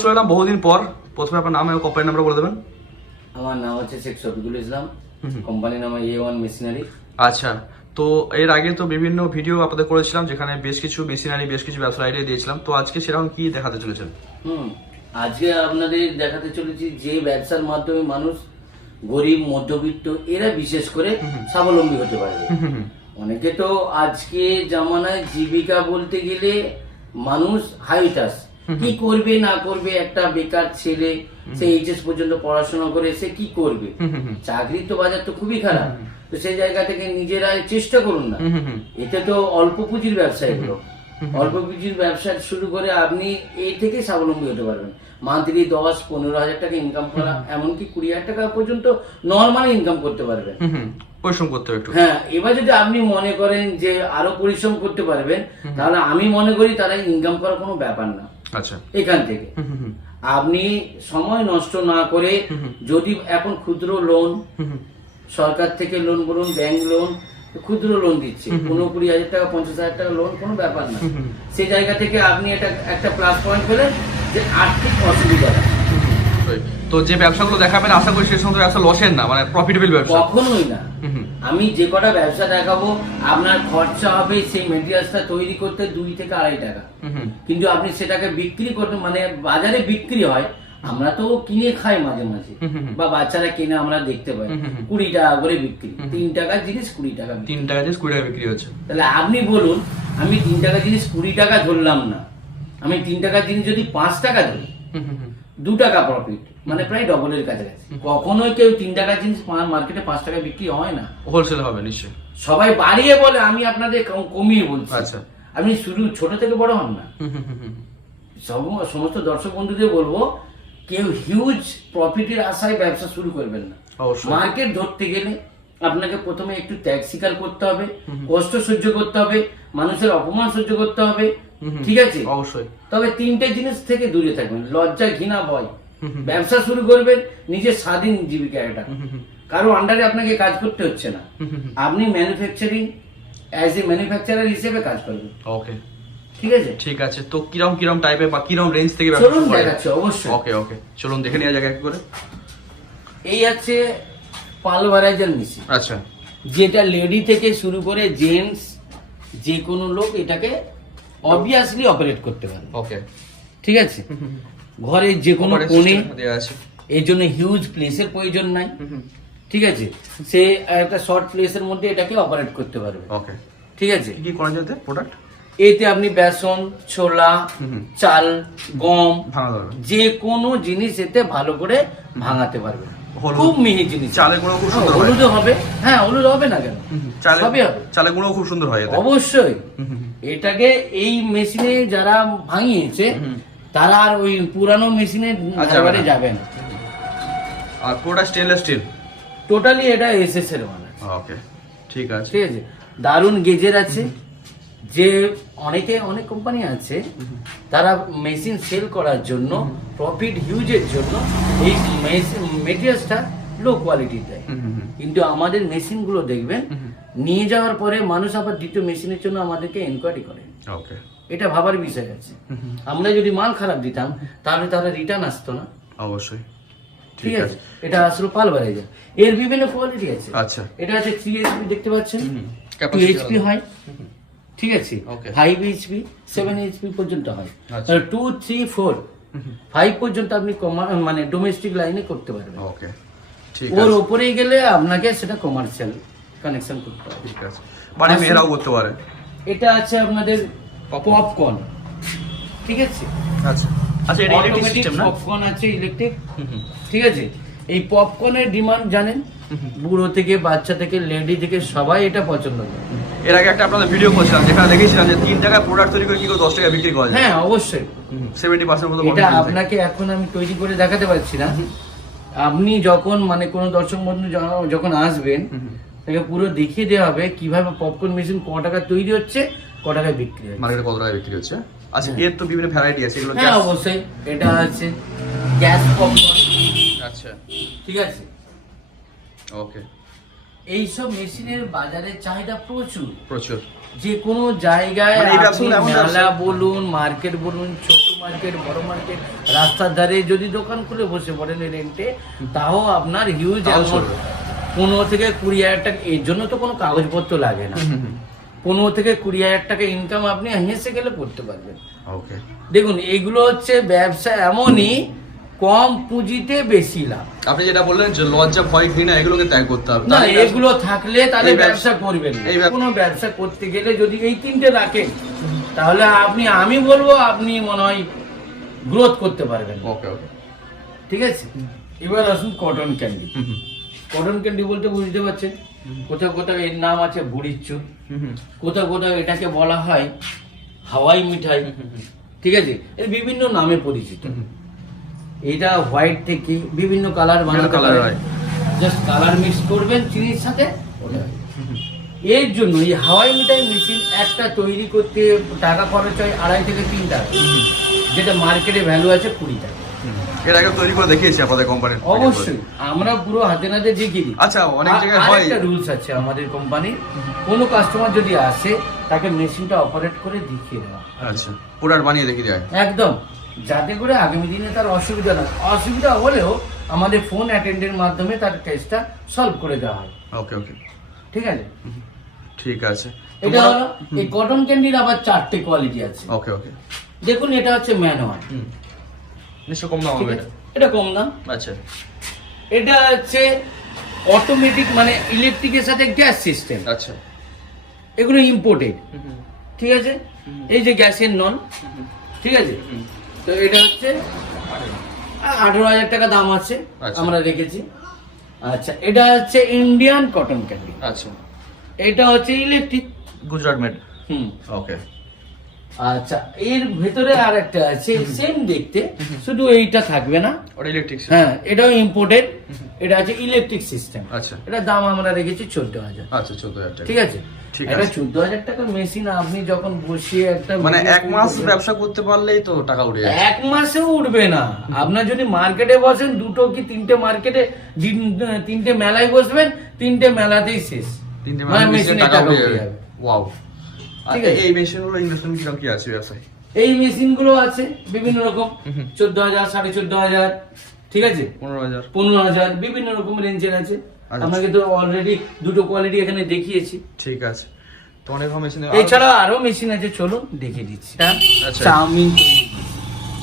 চলে এলাম বহুদিন পর। প্রথমে আপনার নাম এবং কোম্পানির নামটা বলে দেবেন। আমার নাম হচ্ছে শেখ শফিকুল ইসলাম, কোম্পানির নাম A1 মেশিনারি। আচ্ছা, তো এর আগে তো বিভিন্ন ভিডিও আপনাদের করেছিলাম যেখানে বেশ কিছু মেশিনারি বেশ কিছু ব্যবসার আইডিয়া দিয়েছিলাম। তো আজকে সেরকম কি দেখাতে চলেছেন? আজকে আপনাদের দেখাতে চলেছি যে ব্যবসার মাধ্যমে মানুষ গরিব মধ্যবিত্ত এরা বিশেষ করে স্বাবলম্বী হতে পারবে। অনেকে তো আজকে জামানায় জীবিকা বলতে গেলে মানুষ হাইটাস, কি করবে না করবে, একটা বেকার ছেলে সে এইচএস পর্যন্ত পড়াশোনা করে সে কি করবে, চাকরির তো বাজার তো খুবই খারাপ। তো সেই জায়গা থেকে নিজেরা চেষ্টা করুন না, এতে তো অল্প পুঁজির ব্যবসা, এগুলো অল্প পুঁজির ব্যবসা শুরু করে আপনি এই থেকে স্বাবলম্বী হতে পারবেন। মান্থলি 10-15 হাজার টাকা ইনকাম করা, এমনকি 20,000 টাকা পর্যন্ত নর্মালি ইনকাম করতে পারবেন। পরিশ্রম করতে হবে একটু। হ্যাঁ, এবার যদি আপনি মনে করেন যে আরো পরিশ্রম করতে পারবেন, তাহলে আমি মনে করি তারা ইনকাম করার কোনো ব্যাপার না। আচ্ছা, এখান থেকে আপনি সময় নষ্ট না করে, যদি এখন ক্ষুদ্র লোন সরকার থেকে লোন বলুন, ব্যাংক লোন, ক্ষুদ্র লোন দিচ্ছে 15-20 হাজার টাকা, 50,000 টাকা লোন, কোনো ব্যাপার না। সেই জায়গা থেকে আপনি এটা একটা প্লাস পয়েন্ট পেলেন যে আর্থিক অসুবিধা তো যে ব্যবসাগুলো দেখাবেন আশা করি সে সময় ব্যবসা লসের না, মানে প্রফিটেবল ব্যবসা কখনোই না। আমি যে কটা ব্যবসা দেখাবো আপনার খরচা হবে সেই মেটেরিয়ালসটা তৈরি করতে 2 থেকে 2.5 টাকা, কিন্তু আপনি সেটাকে বিক্রি করতে, মানে বাজারে বিক্রি হয়, আমরা তো কিনে খাই মাঝে মাঝে, বা বাচ্চারা কিনে আমরা দেখতে পাই 20 টাকা করে বিক্রি। 3 টাকার জিনিস 20 টাকা, 3 টাকা জিনিস 20 টাকা বিক্রি হচ্ছে। তাহলে আপনি বলুন, আমি 3 টাকার জিনিস 20 টাকা ধরলাম না, আমি 3 টাকার জিনিস যদি 5 টাকা ধরি, 2 টাকা প্রফিট, মানে প্রায় ডবলের কাছাকাছি। কখনোই কেউ 3 টাকার জিনিস মার্কেটে 5 টাকা বিক্রি হয় না, হোলসেল হবে নিশ্চয়। সবাই বাড়িয়ে বলে, আমি আপনাদের কমিয়ে বলছি। আচ্ছা, আপনি শুরু ছোট থেকে বড় হন না। সমস্ত দর্শক বন্ধুদের বলবো, কেউ হিউজ প্রফিটের আশায় ব্যবসা শুরু করবেন না। মার্কেট ধরতে গেলে আপনাকে প্রথমে একটু ত্যাগ স্বীকার করতে হবে, কষ্ট সহ্য করতে হবে, মানুষের অপমান সহ্য করতে হবে, ঠিক আছে? অবশ্যই। তবে 3টে জিনিস থেকে দূরে থাকবেন: লজ্জা, ঘৃণা, ভয়। ব্যবসা শুরু করবেন নিজের স্বাধীন জীবিকা, এটা কারো আন্ডারে আপনাকে কাজ করতে হচ্ছে না, আপনি ম্যানুফ্যাকচারিং অ্যাজ এ ম্যানুফ্যাকচারার হিসেবে কাজ করবেন। ওকে, ঠিক আছে? ঠিক আছে। তো কিরম টাইপের বা কিরম রেঞ্জ থেকে ব্যবসা চলুন দেখাচ্ছি। অবশ্যই। ওকে, চলুন দেখে নেওয়া যাক এক করে। এই আছে পালভারাইজার মেশিন। আচ্ছা, যেটা লেডি থেকে শুরু করে জেন্টস যে কোনো লোক এটাকে অবভিয়াসলি অপারেট করতে পারে। ওকে, ঠিক আছে? ঘরে যে কোনো কোণে, আছে, এর জন্য হিউজ প্লেসের প্রয়োজন নাই। ঠিক আছে? সে একটা শর্ট প্লেসের মধ্যে এটাকে অপারেট করতে পারবে। ওকে, ঠিক আছে? কি করা যেতে প্রোডাক্ট? এতে আপনি বেসন, ছোলা, চাল, গম, যে কোনো জিনিস এতে ভালো করে ভাঙাতে পারবে। খুব মিহি জিনিস। চালের গুঁড়ো খুব সুন্দর হয়। হলুদ হবে। হ্যাঁ, হলুদ হবে না কেন? সবই হবে। চালের গুঁড়ো খুব সুন্দর হয় এতে। অবশ্যই। এটাকে এই মেশিনে যারা ভাঙিয়েছে তারা আর ওই পুরানো মেশিনে ধারে যাবে না। আর পুরোটা স্টেনলেস স্টিল। টোটালি এটা এসএস এর মাল আছে। ওকে, ঠিক আছে। ঠিক আছে? দারুণ গেজের আছে। যে অনেক কোম্পানি আছে তারা মেশিন সেল করার জন্য, প্রফিট হিউজের জন্য এই মেটেরিয়ালসটা লো কোয়ালিটি দেয়, কিন্তু আমাদের মেশিনগুলো দেখবেন নিয়ে যাওয়ার পরে মানুষ আবার দ্বিতীয় মেশিনের জন্য আমাদেরকে এনকোয়ারি করে। ওকে, এটা ভাবার বিষয় আছে। আমরা যদি মাল খারাপ দিতাম তাহলে তারা রিটার্ন আসতো না। অবশ্যই, ঠিক আছে? এটা আসলে পালভারাইজার, এর বিভিন্ন কোয়ালিটি আছে। আচ্ছা, এটা আছে 3 HP, দেখতে পাচ্ছেন, 2 HP হয়। ঠিক আছে? 5 HP, 7 HP পর্যন্ত হয়। 2, 3, 4, 5 পর্যন্ত আপনি মানে ডোমেস্টিক লাইনে করতে পারবেন। ওকে, ঠিক ওর আছে। উপরেই গেলে আপনাকে সেটা কমার্শিয়াল কানেকশন করতে হবে। ঠিক আছে, বাড়ি মেয়েরাও করতে পারে। এটা আছে আপনাদের পপকর্ন। ঠিক আছে? আচ্ছা, এটা ইলেকট্রিক সিস্টেম না? পপকর্ন আছে ইলেকট্রিক। ঠিক আছে? এই পপকর্নের ডিমান্ড জানেন, বুড়ো থেকে বাচ্চা থেকে লেডি থেকে সবাই এটা পছন্দ করে। এর আগে একটা আপনাদের ভিডিও করেছিলাম যেখানে দেখেছিলাম যে 3 টাকায় প্রোডাক্ট তৈরি করে কি করে 10 টাকা বিক্রি করা যায়। হ্যাঁ, অবশ্যই। 70% মতো এটা আপনাকে এখন আমি তৈরি করে দেখাতে পারছি না। আপনি যখন মানে কোনো দর্শক বন্ধু যখন আসবেন তাকে পুরো দেখিয়ে দেওয়া হবে কিভাবে পপকর্ন মেশিন ক টাকা তৈরি হচ্ছে, ক টাকায় বিক্রি হচ্ছে, মার্কেটে কত টাকায় বিক্রি হচ্ছে। আচ্ছা, এর তো বিভিন্ন ভ্যারাইটি আছে এগুলো। হ্যাঁ, অবশ্যই। এটা আছে গ্যাস পপকর্ন। আচ্ছা, ঠিক আছে? ওকে, এইসব মেশিনের বাজারে চাহিদা প্রচুর। যে কোনো জায়গায় মানে এই আপনি ব্যবসাগুলো এমন ব্যবসা- মেলা বলুন, মার্কেট বলুন, ছোট মার্কেট, বড় মার্কেট, রাস্তার ধারে যদি দোকান খুলে বসে পড়েন রেন্টে, তাও আপনার হিউজ তাও অ্যামাউন্ট, চলবে। 15 থেকে 20,000 টাকা। এর জন্য তো কোনো কাগজপত্র লাগে না। 15 থেকে 20,000 টাকা ইনকাম আপনি হেসে গেলে করতে পারবেন। ওকে, দেখুন, এগুলো হচ্ছে ব্যবসা এমনই, কম পুঁজিতে বেশি লাভ। আপনি যেটা বললেন যে লজ্জা, ভয়, ঘৃণা এগুলোকে ত্যাগ করতে হবে। না, তাহলে ব্যবসা- এগুলো থাকলে তাহলে এই ব্যবসা করবেন না। এই ব্যবসা- কোনো ব্যবসা করতে গেলে যদি এই তিনটে রাখেন, তাহলে আমি বলবো আপনি মনে হয় গ্রোথ করতে পারবেন। ওকে ওকে, ঠিক আছে, এবার আসুন কটন ক্যান্ডি। কটন ক্যান্ডি বলতে বুঝতে পারছেন, কোথাও কোথাও এর নাম আছে বুড়ির চুল, কোথাও কোথাও এটাকে বলা হয় হাওয়াই মিঠাই। ঠিক আছে, এর বিভিন্ন নামে পরিচিত। এটা হোয়াইট থেকে বিভিন্ন কালার বানাতে কালার পারেন। হয়। জাস্ট কালার মিক্স করবেন চিনির সাথে। এর জন্য এই হাওয়াই মিঠাই মেশিন একটা তৈরি করতে টাকা খরচ হয় 2.5 থেকে 3 টাকা, যেটা মার্কেটে ভ্যালু আছে 20 টাকা। এর আগে তৈরি করে দেখিয়েছি আপনাদের কোম্পানির। অবশ্যই আমরা পুরো হাতে নাতে দেখিয়ে দিই। আচ্ছা, অনেক জায়গায় হয়। একটা রুলস আছে আমাদের কোম্পানির, কোনো কাস্টমার যদি আসে তাকে মেশিনটা অপারেট করে দেখিয়ে দেওয়া। আচ্ছা, পুরার বানিয়ে দেখিয়ে দেয়। একদম, যাতে করে আগামী দিনে তার অসুবিধা না, অসুবিধা হলেও আমাদের ফোন অ্যাটেন্ডের মাধ্যমে তার কেসটা সলভ করে দেওয়া হয়। ওকে ওকে, ঠিক আছে, ঠিক আছে। এটা হলো এই কটন ক্যান্ডির আবার 4টে কোয়ালিটি আছে। ওকে ওকে, দেখুন, এটা হচ্ছে ম্যানুয়াল, নিশ্চয় কম দাম হবে এটা। এটা কম দাম। আচ্ছা, এটা হচ্ছে অটোমেটিক, মানে ইলেকট্রিকের সাথে গ্যাস সিস্টেম। আচ্ছা, এগুলো ইম্পোর্টেড। ঠিক আছে, এই যে গ্যাসের নন, ঠিক আছে, তো এটা হচ্ছে 18,000 টাকা দাম আছে, আচ্ছা। আমরা রেখেছি। আচ্ছা, এটা হচ্ছে ইন্ডিয়ান কটন ক্যান্ডি, আচ্ছা, এটা হচ্ছে ইলেকট্রিক। গুজরাট মেড। হুম, ওকে, আচ্ছা, এর ভেতরে আর একটা আছে সেম দেখতে, শুধু এইটা থাকবে না। ওটা ইলেকট্রিক। হ্যাঁ, এটাও ইম্পোর্টেড। এটা আছে ইলেকট্রিক সিস্টেম। আচ্ছা এটা দাম আমরা রেখেছি 14,000। আচ্ছা, 14,000 টাকা। ঠিক আছে, ঠিক এটা আছে। 14,000 টাকার মেশিন আপনি যখন বসিয়ে একটা মানে video 1 মাস করবেন, ব্যবসা করতে পারলেই তো টাকা উঠে যাবে। 1 মাসেও উঠবে না। আপনার যদি মার্কেটে বসেন, 2 কি 3টে মার্কেটে, 3টে মেলায় বসবেন, 3টে মেলাতেই শেষ। 3টে মানে মাসে মেশিনে টাকা টাকা উঠে উঠে যাবে। যাবে। ওয়াও। ঠিক আর আছে। এই মেশিনগুলো ইনভেস্টমেন্ট কিরকম কি আছে ব্যবসায়? এই মেশিনগুলো আছে বিভিন্ন রকম, 14,000, 14,500, ঠিক আছে, 15,000। 15,000, বিভিন্ন রকম রেঞ্জের আছে। আচ্ছা। আপনাকে তো অলরেডি 2টো কোয়ালিটি এখানে দেখিয়েছি। ঠিক আছে, তো অনেক মেশিন। এছাড়া আরো মেশিন আছে, চলুন দেখিয়ে দিচ্ছি। আচ্ছা। চাউমিন তৈরি,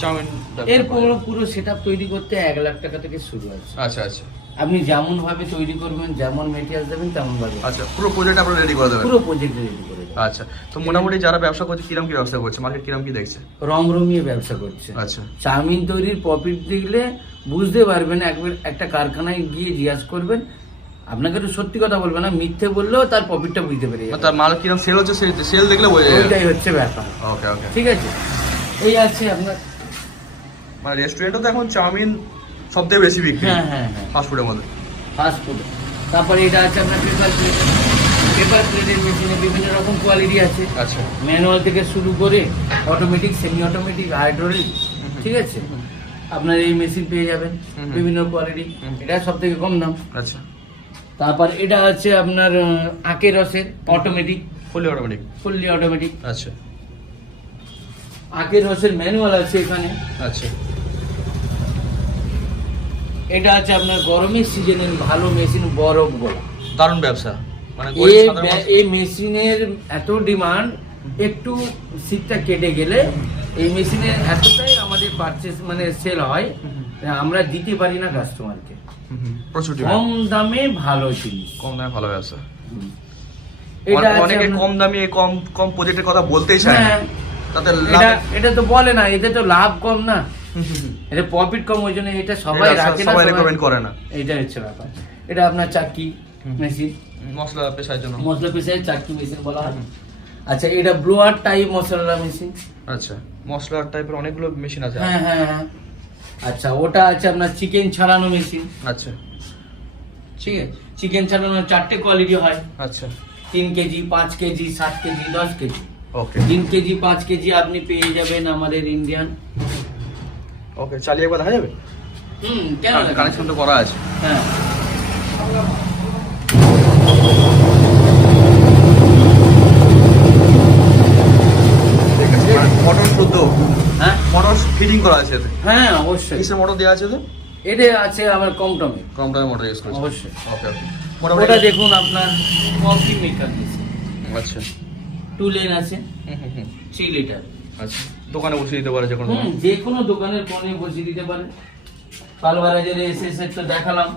চাউমিন। এর পুরো সেটআপ তৈরি করতে 1 লাখ টাকা থেকে শুরু আছে। আচ্ছা আচ্ছা আপনি যেমন ভাবে তৈরি করবেন, যেমন মেটেরিয়াল দেবেন, তেমন ভাবে আচ্ছা, পুরো প্রজেক্ট আপনারা রেডি করে দেবেন? পুরো প্রজেক্ট রেডি করে দেবেন। আচ্ছা, তো মোটামুটি যারা ব্যবসা করছে কিরকম কি ব্যবসা করছে, মার্কেট কিরকম কি দেখছে? রমরমিয়ে ব্যবসা করছে। আচ্ছা, চাউমিন তৈরির প্রফিট দেখলে বুঝতে পারবেন। একবার একটা কারখানায় গিয়ে জিজ্ঞাসা করবেন, আপনাকে তো সত্যি কথা বলবে না, মিথ্যে বললেও তার প্রফিটটা বুঝতে পেরে যাবেন। তার মাল কিরকম সেল হচ্ছে, সেল দেখলে বোঝা যাবে। ওইটাই হচ্ছে ব্যাপার। ওকে ওকে, ঠিক আছে, এই আছে আপনার। মানে রেস্টুরেন্টে তো এখন চাউমিন সবথেকে বেশি বিক্রি। হ্যাঁ হ্যাঁ হ্যাঁ, ফাস্ট ফুডের মধ্যে। Fast food. তারপরে এটা আছে আপনার পেপার প্লেট। পেপার প্লেটের মেশিনে বিভিন্ন রকম কোয়ালিটি আছে, আচ্ছা, ম্যানুয়াল থেকে শুরু করে অটোমেটিক, সেমি অটোমেটিক, হাইড্রোলিক। ঠিক আছে, আপনার এই মেশিন পেয়ে যাবেন বিভিন্ন কোয়ালিটি। এটা সব থেকে কম দাম। আচ্ছা, তারপর এটা আছে আপনার আখের রসের অটোমেটিক, ফুলি অটোমেটিক। Fully automatic. আচ্ছা আখের রসের ম্যানুয়াল আছে এখানে। আচ্ছা, এটা আছে আপনার গরমের সিজনের ভালো মেশিন, বরফ গোলা। দারুণ ব্যবসা। মানে গরিব সাধারণ মানুষ- এই মেশিনের এত ডিমান্ড, একটু শীতটা কেটে গেলে এই মেশিনের এতটাই আমাদের পারচেস মানে সেল হয়, আমরা দিতে পারি না কাস্টমারকে। প্রচুর কম demand। দামে ভালো জিনিস। কম দামে ভালো ব্যবসা। এটা আছে অনেকে আপনার- কম দামি কম কম প্রজেক্টের কথা বলতেই চায় না। হ্যাঁ, তাতে এটা তো বলে না, এতে তো লাভ কম না, এটা প্রফিট কম, ওই জন্য এটা সবাই রাখে না, সবাই রেকমেন্ড করে না। এইটা হচ্ছে ব্যাপার। এটা আপনার চাকি মেশিন, মশলা পেশার জন্য। মশলা পেশায় চাকি মেশিন বলা হয়। আচ্ছা, এটা ব্লোয়ার টাইপ মশলা মেশিন। আচ্ছা, মশলার টাইপের অনেকগুলো মেশিন আছে। হ্যাঁ হ্যাঁ হ্যাঁ। আচ্ছা, ওটা আছে আপনার চিকেন ছাড়ানো মেশিন। আচ্ছা ঠিক আছে, চিকেন ছাড়ানো 4টে কোয়ালিটি হয়, আচ্ছা, 3 কেজি, 5 কেজি, 7 কেজি, 10 কেজি। ওকে 3 কেজি 5 কেজি আপনি পেয়ে যাবেন আমাদের ইন্ডিয়ান। ওকে, চালিয়ে একবার দেখা যাবে? কেন না? কানেকশন তো করা আছে। হ্যাঁ, হিটিং করা আছে এতে? হ্যাঁ অবশ্যই। কিসের মোটর দেওয়া আছে এতে? এটা আছে আমার কম টমে। কম দামে মোটর ইউজ করেছে? অবশ্যই। ওকে ওকে। ওটা মোটামুটি দেখুন আপনার কফি মেকার দিয়েছে, আচ্ছা 2 লেন আছে, 3 লিটার। আচ্ছা, দোকানে বসে দিতে পারে যে কোনো? যে কোনো দোকানের কোণে বসিয়ে দিতে পারে। পালবারাজের এসএস এর তো দেখালাম,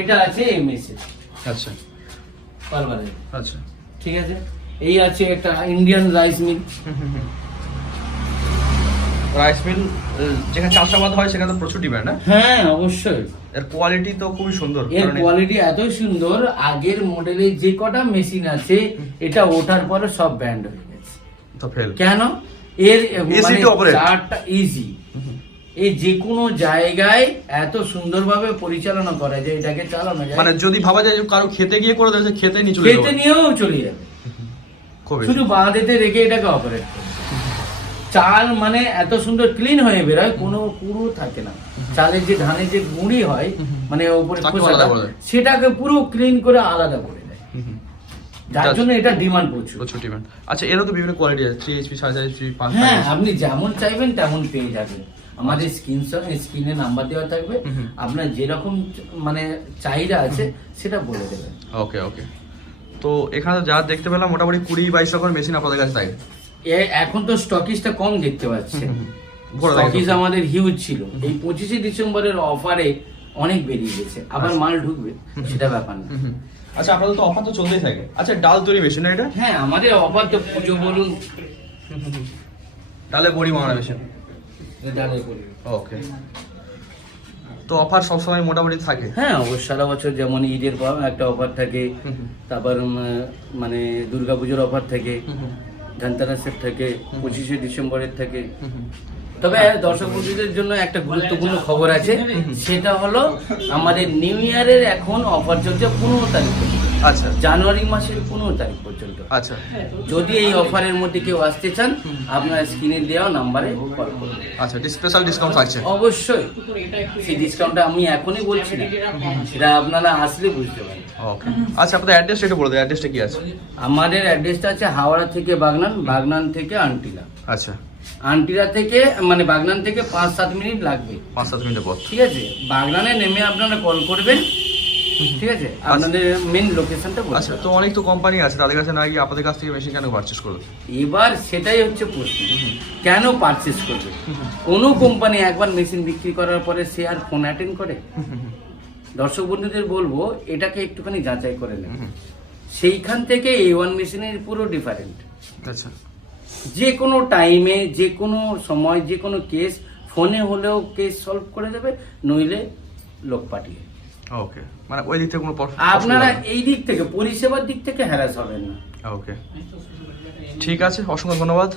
এটা আছে এমএস এর। আচ্ছা পালবারাজ, আচ্ছা। ঠিক আছে। এই আছে একটা Indian rice mill. Rice mill যেখানে চাষাবাদ হয় সেখানে তো প্রচুর ডিমান্ড। হ্যাঁ অবশ্যই। এর কোয়ালিটি তো খুবই সুন্দর। এর কারণ কোয়ালিটি এতই সুন্দর, আগের মডেলে যে কটা মেশিন আছে এটা ওঠার পরে সব ব্যান্ড হয়ে গেছে। তো ফেল কেন? এর Easy to operate। চারটা ইজি, এই যে কোনো জায়গায় এত সুন্দরভাবে পরিচালনা করা যায়, এটাকে চালানো যায়। মানে যদি ভাবা যায় যে কারো খেতে গিয়ে করে দেয়, খেতে নিয়ে চলে খেতে যাবে নিয়েও চলে যাবে, খুবই। শুধু বাঁধেতে রেখে এটাকে অপারেট করবে। চাল মানে এত সুন্দর ক্লিন হয়ে বেরোয়, কোনো পুরো থাকে না। চালের যে ধানের যে গুঁড়ি হয়, মানে উপরে তাকে খোসাটা, আলাদা করে দেয়। সেটাকে পুরো ক্লিন করে আলাদা করে দেয়, যার জন্য এটা ডিমান্ড প্রচুর। প্রচুর ডিমান্ড। আচ্ছা, এরও তো বিভিন্ন কোয়ালিটি আছে, 3 HP, 4.5 HP, 5 হ্যাঁ, আপনি যেমন চাইবেন তেমন পেয়ে যাবেন। আমাদের স্ক্রিনে নাম্বার দেওয়া থাকবে, আপনার যেরকম মানে চাহিদা আছে সেটা বলে দেবেন। ওকে ওকে। তো এখানে যা দেখতে পেলাম মোটামুটি 20-22 রকমের মেশিন আপনাদের কাছে থাকে। এখন তো স্টকিসটা কম দেখতে পাচ্ছি, ভরে থাকে স্টকিস সব। আমাদের হিউজ ছিল। এই 25শে ডিসেম্বরের অফারে অনেক বেরিয়ে গেছে, আবার মাল ঢুকবে, সেটা ব্যাপার না। আচ্ছা, আপনাদের তো অফার তো চলতেই থাকে। আচ্ছা, ডাল তৈরি মেশিন না এটা? হ্যাঁ, আমাদের অফার তো পুজো বলুন, ডালে বড়ি মারা মেশিন। ডালে বলি। ওকে। তো অফার সবসময় মোটামুটি থাকে? হ্যাঁ অবশ্যই, সারা বছর যেমন ঈদের পর একটা অফার থাকে, তারপর মানে দুর্গাপুজোর অফার থাকে, ধনতেরাসের থাকে, 25শে ডিসেম্বরের থাকে। তবে দর্শক বন্ধুদের জন্য একটা গুরুত্বপূর্ণ খবর আছে, সেটা হলো আমাদের নিউ ইয়ারের এখন অফার চলছে 15 তারিখ পর্যন্ত। আচ্ছা জানুয়ারি মাসের 15 তারিখ পর্যন্ত। আচ্ছা। যদি এই অফারের মধ্যে কেউ আসতে চান, আপনার স্ক্রিনে দেওয়া নাম্বারে কল করুন। আচ্ছা, স্পেশাল ডিসকাউন্ট থাকছে? অবশ্যই, সেই ডিসকাউন্টটা আমি এখনই বলছি না, সেটা আপনারা আসলে বুঝতে পারেন। ওকে। আচ্ছা, আপনাদের অ্যাড্রেসটা একটু বলে দেন, অ্যাড্রেসটা কি আছে? আমাদের অ্যাড্রেসটা আছে হাওড়া থেকে বাগনান, বাগনান থেকে আন্টিলা। আচ্ছা, আন্টিলা থেকে মানে বাগনান থেকে 5-7 মিনিট লাগবে, 5-7 মিনিটের পর। ঠিক আছে। বাগনানে নেমে আপনারা কল করবেন, ঠিক আছে, আপনাদের মেন লোকেশনটা বলবেন। আচ্ছা, তো অনেক তো কোম্পানি আছে, তাদের কাছে না গিয়ে আপনাদের কাছ থেকে মেশিন কেন পারচেজ করবে? এবার সেটাই হচ্ছে প্রশ্ন, কেন পারচেস করবে? কোনো কোম্পানি একবার মেশিন বিক্রি করার পরে সে আর ফোন অ্যাটেন্ড করে? দর্শক বন্ধুদের বলবো এটাকে একটুখানি যাচাই করে নেন। সেইখান থেকে A1 মেশিনের পুরো ডিফারেন্ট। আচ্ছা, যে কোনো টাইমে, যে কোনো সময়, যে কোনো কেস ফোনে হলেও কেস সলভ করে দেবে, নইলে লোক পাঠিয়ে। ওকে। মানে ওই দিক থেকে কোনো আপনারা এই দিক থেকে পরিষেবার দিক থেকে হ্যারাস হবেন না। ওকে, ঠিক আছে, অসংখ্য ধন্যবাদ।